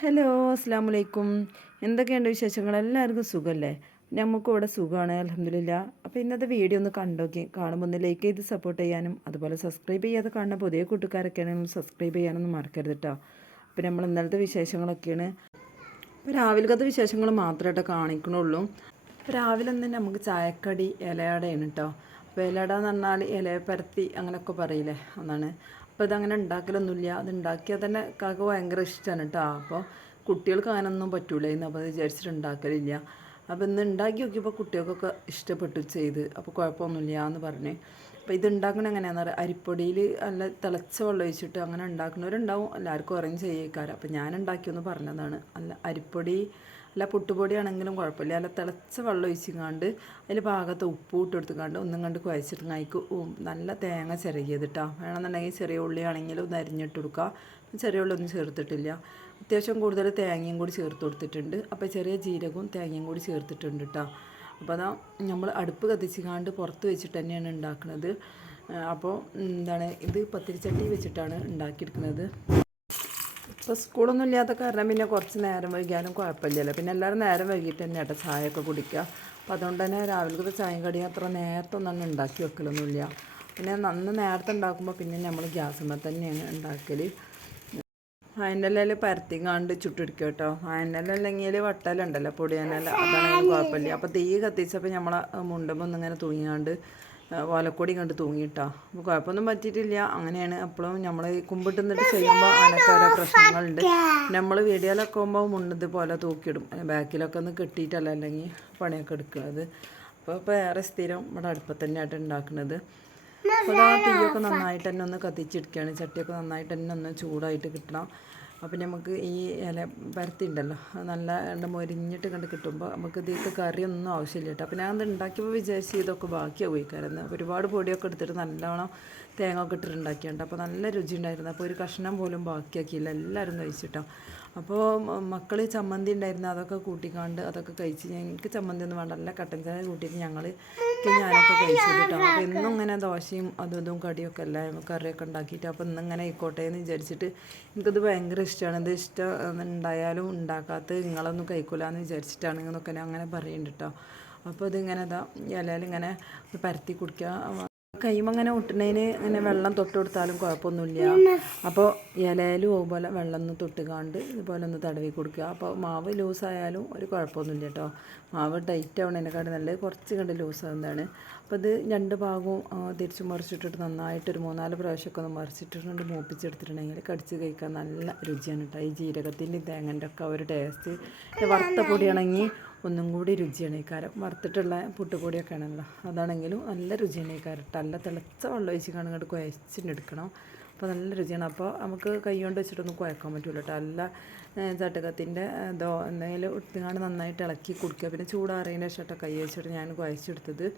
Hello അസ്സാം വലൈക്കും. എന്തൊക്കെയുണ്ട് വിശേഷങ്ങൾ? എല്ലാവർക്കും സുഖമല്ലേ? നമുക്കും ഇവിടെ സുഖമാണ്, അൽഹംദുലില്ലാ. അപ്പോൾ ഇന്നത്തെ വീഡിയോ ഒന്ന് കണ്ടോക്കി. കാണുമ്പോൾ ഒന്ന് ലൈക്ക് ചെയ്ത് സപ്പോർട്ട് ചെയ്യാനും അതുപോലെ സബ്സ്ക്രൈബ് ചെയ്യാതെ കാണുന്ന പുതിയ കൂട്ടുകാരൊക്കെയാണെങ്കിൽ സബ്സ്ക്രൈബ് ചെയ്യാനൊന്നും മറക്കരുത് കേട്ടോ. അപ്പോൾ നമ്മൾ ഇന്നലത്തെ വിശേഷങ്ങളൊക്കെയാണ്. അപ്പോൾ രാവിലത്തെ വിശേഷങ്ങൾ മാത്രമായിട്ട് കാണിക്കണുള്ളൂ. അപ്പോൾ രാവിലെ തന്നെ നമുക്ക് ചായക്കടി ഇലയടയാണ് കേട്ടോ. അപ്പോൾ ഇലയട എന്ന് പറഞ്ഞാൽ ഇല പരത്തി അങ്ങനെയൊക്കെ പറയില്ലേ, അതാണ്. അപ്പോൾ ഇതങ്ങനെ ഉണ്ടാക്കലൊന്നുമില്ല. അത് ഉണ്ടാക്കിയാൽ തന്നെ കാക്ക ഭയങ്കര ഇഷ്ടമാണ് കേട്ടോ. അപ്പോൾ കുട്ടികൾക്ക് അങ്ങനെയൊന്നും പറ്റൂല എന്ന് അപ്പോൾ അത് വിചാരിച്ചിട്ട് ഉണ്ടാക്കലില്ല. അപ്പോൾ ഇന്ന് ഉണ്ടാക്കി നോക്കിയപ്പോൾ കുട്ടികൾക്കൊക്കെ ഇഷ്ടപ്പെട്ടു ചെയ്ത്. അപ്പോൾ കുഴപ്പമൊന്നുമില്ല എന്ന് പറഞ്ഞ്. അപ്പോൾ ഇത് ഉണ്ടാക്കണത് എങ്ങനെയാണെന്ന് പറയുക, അരിപ്പൊടിയിൽ നല്ല തിളച്ച വെള്ളം ഒഴിച്ചിട്ട് അങ്ങനെ ഉണ്ടാക്കുന്നവരുണ്ടാവും, എല്ലാവർക്കും അറിയും ചെയ്യേക്കാരം. അപ്പോൾ ഞാൻ ഉണ്ടാക്കിയൊന്ന് പറഞ്ഞതാണ്. അല്ല അരിപ്പൊടി അല്ല പുട്ടുപൊടിയാണെങ്കിലും കുഴപ്പമില്ല. നല്ല തിളച്ച വെള്ളം ഒഴിച്ചിങ്ങാണ്ട് അതിൽ ഭാഗത്ത് ഉപ്പ് ഇട്ട് കൊടുത്തുകൊണ്ട് ഒന്നും കണ്ട് കുഴച്ചിട്ട് അതിക്ക് നല്ല തേങ്ങ ചിരകിയത് കേട്ടോ. വേണമെന്നുണ്ടെങ്കിൽ ചെറിയ ഉള്ളിയാണെങ്കിലും ഒന്ന് അരിഞ്ഞിട്ട് കൊടുക്കുക. ചെറിയ ഉള്ളി ഒന്നും ചേർത്തിട്ടില്ല. അത്യാവശ്യം കൂടുതൽ തേങ്ങയും കൂടി ചേർത്ത് കൊടുത്തിട്ടുണ്ട്. അപ്പോൾ ചെറിയ ജീരകവും തേങ്ങയും കൂടി ചേർത്തിട്ടുണ്ട് കേട്ടോ. അപ്പോൾ അതാ നമ്മൾ അടുപ്പ് കത്തിച്ചിങ്ങാണ്ട് പുറത്ത് വെച്ചിട്ട് തന്നെയാണ് ഉണ്ടാക്കുന്നത്. അപ്പോൾ എന്താണ് ഇത് പത്തിരിച്ചട്ടി വെച്ചിട്ടാണ് ഉണ്ടാക്കിയെടുക്കുന്നത്. ഇപ്പോൾ സ്കൂളൊന്നും ഇല്ലാത്ത കാരണം പിന്നെ കുറച്ച് നേരം വൈകിയാലും കുഴപ്പമില്ലല്ലോ. പിന്നെ എല്ലാവരും നേരം വൈകിട്ട് തന്നെ കേട്ടോ ചായയൊക്കെ കുടിക്കുക. അപ്പോൾ അതുകൊണ്ട് തന്നെ രാവിലത്തെ ചായയും കടിയും അത്ര നേരത്തെ ഒന്നും ഉണ്ടാക്കി വെക്കലൊന്നുമില്ല. പിന്നെ നന്ന് നേരത്തെ ഉണ്ടാക്കുമ്പോൾ പിന്നെ നമ്മൾ ഗ്യാസുമ്മ തന്നെയാണ് ഉണ്ടാക്കൽ. അതിൻ്റെ ഇലയിൽ പരത്തിങ്ങാണ്ട് ചുട്ടെടുക്കുക കേട്ടോ. അതിൻ്റെ ഇല അല്ലെങ്കിൽ വട്ടലുണ്ടല്ലോ, പൊടിയനല്ല, അതാണെങ്കിലും കുഴപ്പമില്ല. അപ്പോൾ തീ കത്തിച്ചപ്പോൾ നമ്മൾ മുണ്ടുമ്പോൾ ഒന്നിങ്ങനെ തൂങ്ങിയാണ്ട് ഓലക്കൊടി കണ്ട് തൂങ്ങിയിട്ടോ. അപ്പോൾ കുഴപ്പമൊന്നും പറ്റിയിട്ടില്ല. അങ്ങനെയാണ് എപ്പോഴും നമ്മൾ കുമ്പിട്ട് നിന്നിട്ട് ചെയ്യുമ്പോൾ അതിനൊക്കെ ഓരോ പ്രശ്നങ്ങളുണ്ട്. നമ്മൾ വീഡിയോയിലൊക്കെ ആകുമ്പോൾ മുണ്ടത് പോലെ തൂക്കിയിടും, ബാക്കിലൊക്കെ ഒന്ന് കെട്ടിയിട്ടല്ല അല്ലെങ്കിൽ പണിയൊക്കെ എടുക്കുന്നത്. അപ്പോൾ ഏറെ സ്ഥിരം ഇവിടെ അടുപ്പത്ത് തന്നെയായിട്ട് ഉണ്ടാക്കുന്നത്. അപ്പോൾ ആ തീയൊക്കെ നന്നായിട്ട് തന്നെ ഒന്ന് കത്തിച്ചെടുക്കുകയാണ്. ചട്ടിയൊക്കെ നന്നായിട്ട് തന്നെ ഒന്ന് ചൂടായിട്ട് കിട്ടണം. അപ്പം നമുക്ക് ഈ ഇല പരത്തി ഉണ്ടല്ലോ നല്ല മൊരിഞ്ഞിട്ട് കണ്ട് കിട്ടുമ്പോൾ നമുക്ക് ഇതിലേക്ക് കറിയൊന്നും ആവശ്യമില്ല കേട്ടോ. അപ്പോൾ ഞാൻ അത് ഉണ്ടാക്കിയപ്പോൾ വിചാരിച്ച് ഇതൊക്കെ ബാക്കിയാണ് പോയിക്കാരുന്നു. ഒരുപാട് പൊടിയൊക്കെ എടുത്തിട്ട് നല്ലോണം തേങ്ങ ഒക്കെ ഇട്ടിട്ട് ഉണ്ടാക്കിയുണ്ട്. അപ്പോൾ നല്ല രുചി ഉണ്ടായിരുന്നു. അപ്പോൾ ഒരു കഷ്ണം പോലും ബാക്കിയാക്കിയില്ല, എല്ലാവരും കഴിച്ചിട്ടോ. അപ്പോൾ മക്കൾ ചമ്മന്തി ഉണ്ടായിരുന്നു, അതൊക്കെ കൂട്ടിക്കാണ്ട് അതൊക്കെ കഴിച്ച്. എനിക്ക് ചമ്മന്തി ഒന്നും വേണ്ട, നല്ല കട്ടൻ ചായ കൂട്ടിയിട്ട് ഞാനൊക്കെ കഴിച്ചു കേട്ടോ. അപ്പോൾ ഇന്നും ഇങ്ങനെ ദോശയും അതും ഇതും കടിയൊക്കെ അല്ല കറിയൊക്കെ ഉണ്ടാക്കിയിട്ട്. അപ്പോൾ ഇന്നിങ്ങനെ ആയിക്കോട്ടെ എന്ന് വിചാരിച്ചിട്ട് എനിക്കത് ഭയങ്കര ഇഷ്ടമാണ്. ഇത് ഇഷ്ടം ഉണ്ടായാലും ഉണ്ടാക്കാത്ത നിങ്ങളൊന്നും കഴിക്കൂലെന്ന് വിചാരിച്ചിട്ടാണ് എന്നൊക്കെ അങ്ങനെ പറയുന്നുണ്ട് കേട്ടോ. അപ്പോൾ ഇതിങ്ങനെ ഇലയിൽ ഇങ്ങനെ പരത്തി കുടിക്കുക. കൈമങ്ങനെ ഒട്ടുന്നതിന് ഇങ്ങനെ വെള്ളം തൊട്ട് കൊടുത്താലും കുഴപ്പമൊന്നുമില്ല. അപ്പോൾ ഇലയിലും അതുപോലെ വെള്ളം ഒന്ന് തൊട്ടുകാണ്ട് ഇതുപോലെ ഒന്ന് തടവി കൊടുക്കുക. അപ്പോൾ മാവ് ലൂസായാലും ഒരു കുഴപ്പമൊന്നുമില്ല കേട്ടോ. മാവ് ടൈറ്റ് ആവണതിനെക്കാട്ടും നല്ലത് കുറച്ച് കണ്ട് ലൂസാകുന്നതാണ്. അപ്പോൾ ഇത് രണ്ട് ഭാഗവും തിരിച്ച് മറിച്ചിട്ടിട്ട് നന്നായിട്ടൊരു 3-4 പ്രാവശ്യമൊക്കെ ഒന്ന് മറിച്ചിട്ടിട്ടുണ്ട് മൂപ്പിച്ചെടുത്തിട്ടുണ്ടെങ്കിൽ കടിച്ച് കഴിക്കാൻ നല്ല രുചിയാണ് കേട്ടോ. ഈ ജീരകത്തിൻ്റെ തേങ്ങൻ്റെ ഒക്കെ ഒരു ടേസ്റ്റ്. വറുത്ത പൊടിയാണെങ്കിൽ ഒന്നും കൂടി രുചിയാണ്. ഈ കാരം വറുത്തിട്ടുള്ള പുട്ടുപൊടിയൊക്കെ ആണല്ലോ, അതാണെങ്കിലും നല്ല രുചിയാണ്. ഈ കാരട്ട് നല്ല തിളച്ച വെള്ളം ഒഴിച്ച് കാണുന്നത് കുഴച്ചിട്ടെടുക്കണം. അപ്പോൾ നല്ല രുചിയാണ്. അപ്പോൾ നമുക്ക് കൈ കൊണ്ട് വെച്ചിട്ടൊന്നും കുഴക്കാൻ പറ്റില്ല കേട്ടോ. നല്ല ചട്ടകത്തിൻ്റെ എന്തെങ്കിലും ഇട്ടുകാണ്ട് നന്നായിട്ട് ഇളക്കി കുടിക്കുക. പിന്നെ ചൂടാറിയതിൻ്റെ ശേഷം കൈ വെച്ചിട്ട് ഞാൻ കുഴച്ചെടുത്തത്.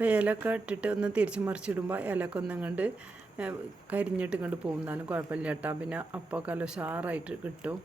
അപ്പോൾ ഇലയൊക്കെ ഇട്ടിട്ട് ഒന്ന് തിരിച്ച് മറിച്ചിടുമ്പോൾ ഇലയൊക്കെ ഒന്ന് ഇങ്ങോട്ട് കരിഞ്ഞിട്ട് ഇങ്ങോട്ട് പോകുന്നാലും കുഴപ്പമില്ല കേട്ടോ. പിന്നെ അപ്പമൊക്കെ നല്ല ഉഷാറായിട്ട് കിട്ടും.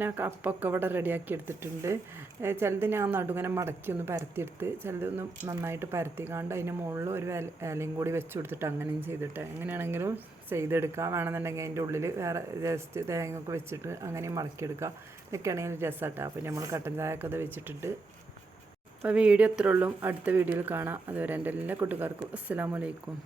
ഞാൻ അപ്പമൊക്കെ ഇവിടെ റെഡിയാക്കി എടുത്തിട്ടുണ്ട്. ചിലത് ഞാൻ നടുങ്ങനെ മടക്കി ഒന്ന് പരത്തിയെടുത്ത്, ചിലതൊന്ന് നന്നായിട്ട് പരത്തിക്കാണ്ട് അതിന് മുകളിൽ ഒരു ഇലയും കൂടി വെച്ച് കൊടുത്തിട്ട് അങ്ങനെയും ചെയ്തിട്ട് എങ്ങനെയാണെങ്കിലും ചെയ്തെടുക്കാം. വേണമെന്നുണ്ടെങ്കിൽ അതിൻ്റെ ഉള്ളിൽ വേറെ ജസ്റ്റ് തേങ്ങയൊക്കെ വെച്ചിട്ട് അങ്ങനെയും മടക്കിയെടുക്കുക. ഇതൊക്കെയാണെങ്കിൽ രസമാട്ടോ. അപ്പോൾ നമ്മൾ കട്ടൻ ചായയൊക്കെ അത് വെച്ചിട്ടുണ്ട്. അപ്പോൾ വീഡിയോ ഇത്രേ ഉള്ളൂ. അടുത്ത വീഡിയോയിൽ കാണാം. അതുവരെ എൻ്റെ എല്ലാ കൂട്ടുകാർക്കും അസ്സലാമു അലൈക്കും.